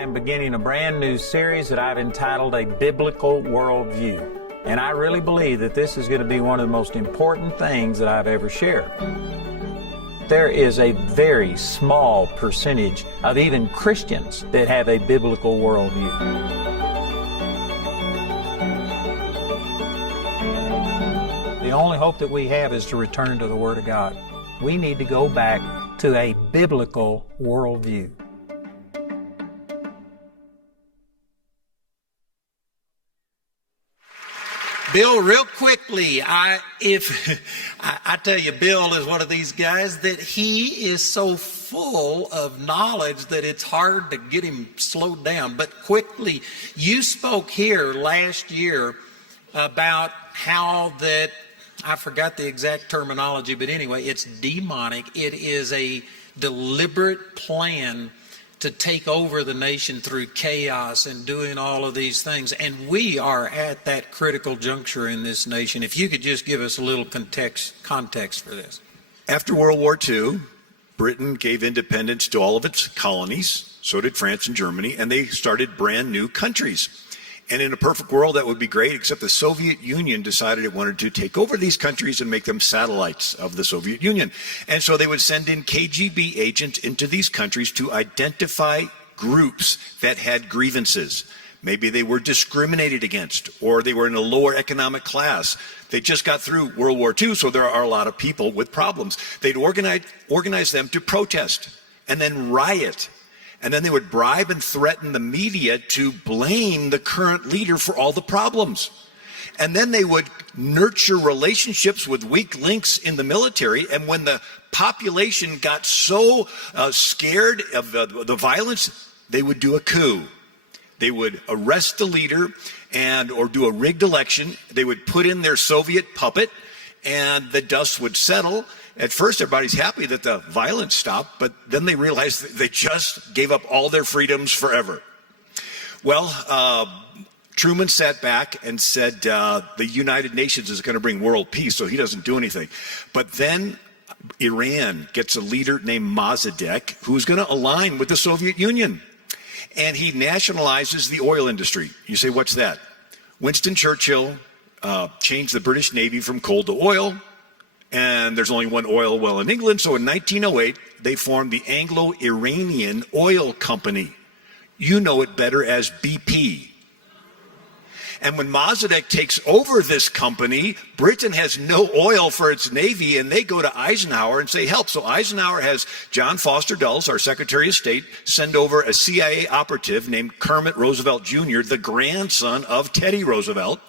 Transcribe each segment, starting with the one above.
I am beginning a brand new series that I've entitled A Biblical Worldview. And I really believe that this is going to be one of the most important things that I've ever shared. There is a very small percentage of even Christians that have a biblical worldview. The only hope that we have is to return to the Word of God. We need to go back to a biblical worldview. Bill, real quickly, I tell you, Bill is one of these guys that he is so full of knowledge that it's hard to get him slowed down. But quickly, you spoke here last year about how that, I forgot the exact terminology, but anyway, it's demonic. It is a deliberate plan to take over the nation through chaos and doing all of these things. And we are at that critical juncture in this nation. If you could just give us a little context for this. After World War II, Britain gave independence to all of its colonies. So did France and Germany, and they started brand new countries. And in a perfect world, that would be great, except the Soviet Union decided it wanted to take over these countries and make them satellites of the Soviet Union. And so they would send in KGB agents into these countries to identify groups that had grievances. Maybe they were discriminated against, or they were in a lower economic class. They just got through World War II, so there are a lot of people with problems. They'd organize them to protest and then riot. And then they would bribe and threaten the media to blame the current leader for all the problems. And then they would nurture relationships with weak links in the military. And when the population got so scared of the violence, they would do a coup. They would arrest the leader or do a rigged election. They would put in their Soviet puppet, and the dust would settle. At first, everybody's happy that the violence stopped, but then they realized that they just gave up all their freedoms forever. Well, Truman sat back and said the United Nations is going to bring world peace, so he doesn't do anything. But then Iran gets a leader named Mossadegh who's going to align with the Soviet Union. And he nationalizes the oil industry. You say, what's that? Winston Churchill changed the British Navy from coal to oil. And there's only one oil well in England. So in 1908, they formed the Anglo-Iranian Oil Company. You know it better as BP. And when Mossadegh takes over this company, Britain has no oil for its navy, and they go to Eisenhower and say, help. So Eisenhower has John Foster Dulles, our Secretary of State, send over a CIA operative named Kermit Roosevelt Jr., the grandson of Teddy Roosevelt.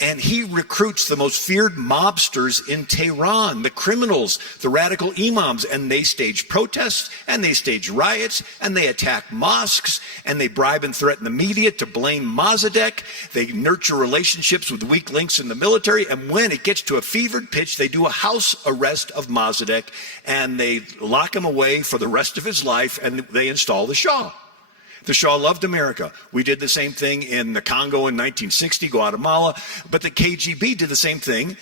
And he recruits the most feared mobsters in Tehran, the criminals, the radical imams, and they stage protests, and they stage riots, and they attack mosques, and they bribe and threaten the media to blame Mossadegh. They nurture relationships with weak links in the military, and when it gets to a fevered pitch, they do a house arrest of Mossadegh, and they lock him away for the rest of his life, and they install the Shah. The Shah loved America. We did the same thing in the Congo in 1960, Guatemala. But the KGB did the same thing.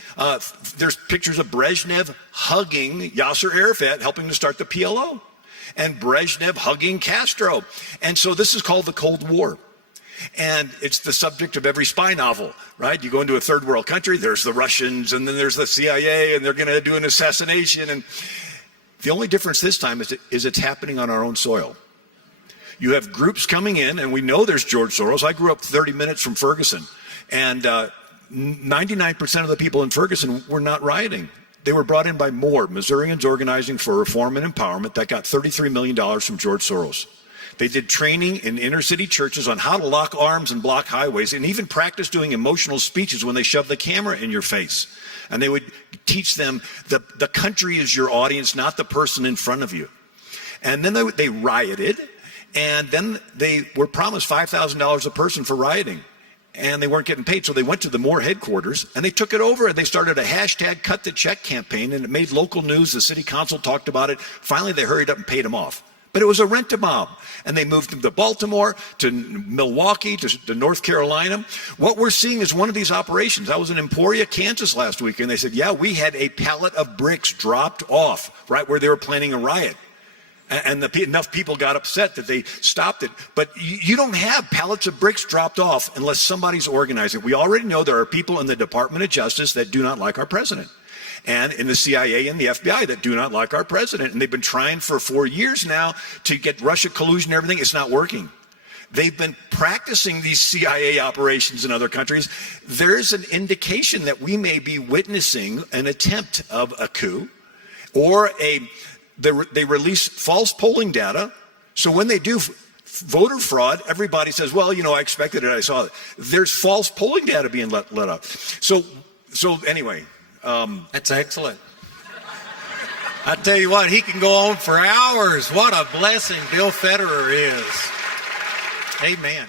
There's pictures of Brezhnev hugging Yasser Arafat, helping to start the PLO, and Brezhnev hugging Castro. And so this is called the Cold War. And it's the subject of every spy novel, right? You go into a third world country, there's the Russians, and then there's the CIA, and they're going to do an assassination. And the only difference this time is it's happening on our own soil. You have groups coming in, and we know there's George Soros. I grew up 30 minutes from Ferguson, and 99% of the people in Ferguson were not rioting. They were brought in by MORE, Missourians Organizing for Reform and Empowerment, that got $33 million from George Soros. They did training in inner city churches on how to lock arms and block highways, and even practice doing emotional speeches when they shoved the camera in your face. And they would teach them the country is your audience, not the person in front of you. And then they rioted. And then they were promised $5,000 a person for rioting, and they weren't getting paid. So they went to the MORE headquarters, and they took it over, and they started a hashtag cut the check campaign, and it made local news. The city council talked about it. Finally, they hurried up and paid them off. But it was a rent-a-mob, and they moved them to Baltimore, to Milwaukee, to North Carolina. What we're seeing is one of these operations. I was in Emporia, Kansas last week, and they said, yeah, we had a pallet of bricks dropped off right where they were planning a riot. And enough people got upset that they stopped it. But you don't have pallets of bricks dropped off unless somebody's organizing. We already know there are people in the Department of Justice that do not like our president, and in the CIA and the FBI that do not like our president. And they've been trying for 4 years now to get Russia collusion and everything. It's not working. They've been practicing these CIA operations in other countries. There's an indication that we may be witnessing an attempt of a coup, or they release false polling data. So when they do voter fraud, everybody says, well, I expected it, I saw it. There's false polling data being let up. So anyway. That's excellent. I tell you what, he can go on for hours. What a blessing Bill Federer is. Amen.